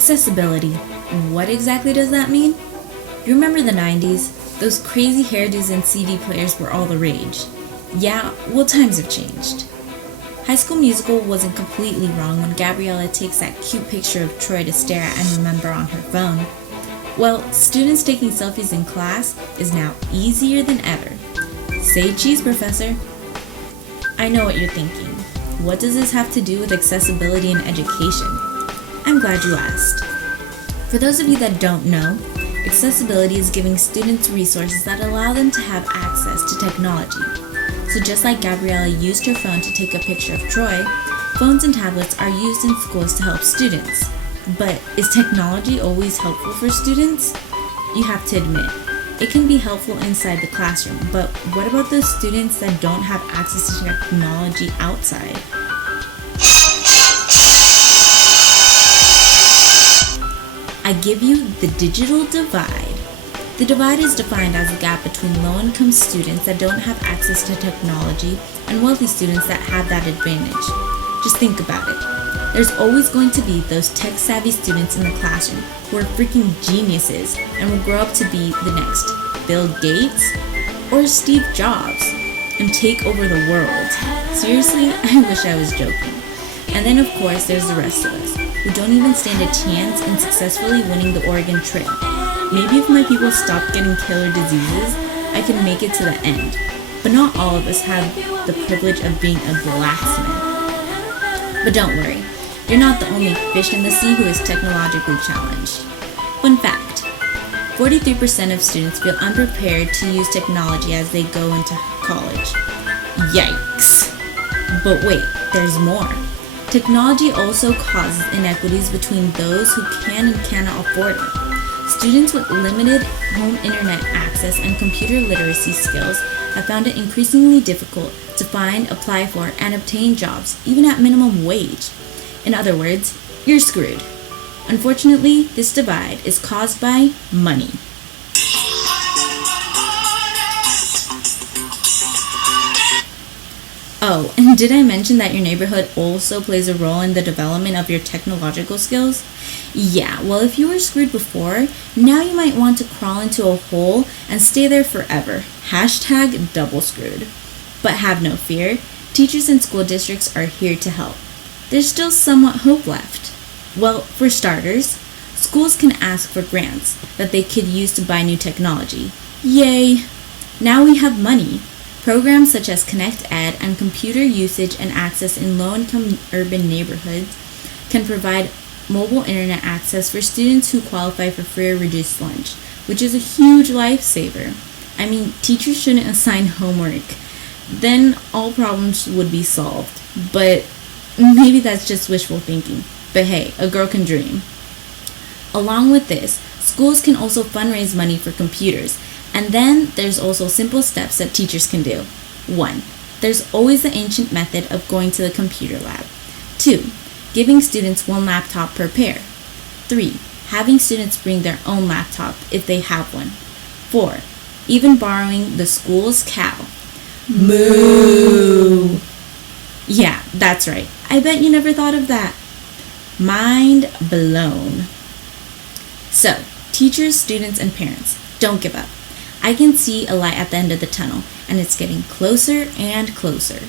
Accessibility. What exactly does that mean? You remember the 90s? Those crazy hairdos and CD players were all the rage. Yeah, well, times have changed. High School Musical wasn't completely wrong when Gabriella takes that cute picture of Troy to stare at and remember on her phone. Well, students taking selfies in class is now easier than ever. Say cheese, Professor. I know what you're thinking. What does this have to do with accessibility in education? I'm glad you asked. For those of you that don't know, accessibility is giving students resources that allow them to have access to technology. So just like Gabriella used her phone to take a picture of Troy, phones and tablets are used in schools to help students. But is technology always helpful for students? You have to admit, it can be helpful inside the classroom, but what about those students that don't have access to technology outside? I give you the digital divide. The divide is defined as a gap between low-income students that don't have access to technology and wealthy students that have that advantage. Just think about it. There's always going to be those tech-savvy students in the classroom who are freaking geniuses and will grow up to be the next Bill Gates or Steve Jobs and take over the world. Seriously, I wish I was joking. And then of course there's the rest of us who don't even stand a chance in successfully winning the Oregon Trail. Maybe if my people stopped getting killer diseases, I could make it to the end. But not all of us have the privilege of being a blacksmith. But don't worry, you're not the only fish in the sea who is technologically challenged. Fun fact, 43% of students feel unprepared to use technology as they go into college. Yikes! But wait, there's more. Technology also causes inequities between those who can and cannot afford it. Students with limited home internet access and computer literacy skills have found it increasingly difficult to find, apply for, and obtain jobs, even at minimum wage. In other words, you're screwed. Unfortunately, this divide is caused by money. Oh, and did I mention that your neighborhood also plays a role in the development of your technological skills? Yeah, well, if you were screwed before, now you might want to crawl into a hole and stay there forever. Hashtag double screwed. But have no fear, teachers and school districts are here to help. There's still somewhat hope left. Well, for starters, schools can ask for grants that they could use to buy new technology. Yay! Now we have money. Programs such as Connect Ed and computer usage and access in low-income urban neighborhoods can provide mobile internet access for students who qualify for free or reduced lunch, which is a huge lifesaver. I mean, teachers shouldn't assign homework. Then all problems would be solved. But maybe that's just wishful thinking. But hey, a girl can dream. Along with this, schools can also fundraise money for computers. And then there's also simple steps that teachers can do. 1. There's always the ancient method of going to the computer lab. 2. Giving students one laptop per pair. 3. Having students bring their own laptop if they have one. 4. Even borrowing the school's cow. Moo! Yeah, that's right. I bet you never thought of that. Mind blown. So, teachers, students, and parents, don't give up. I can see a light at the end of the tunnel, and it's getting closer and closer.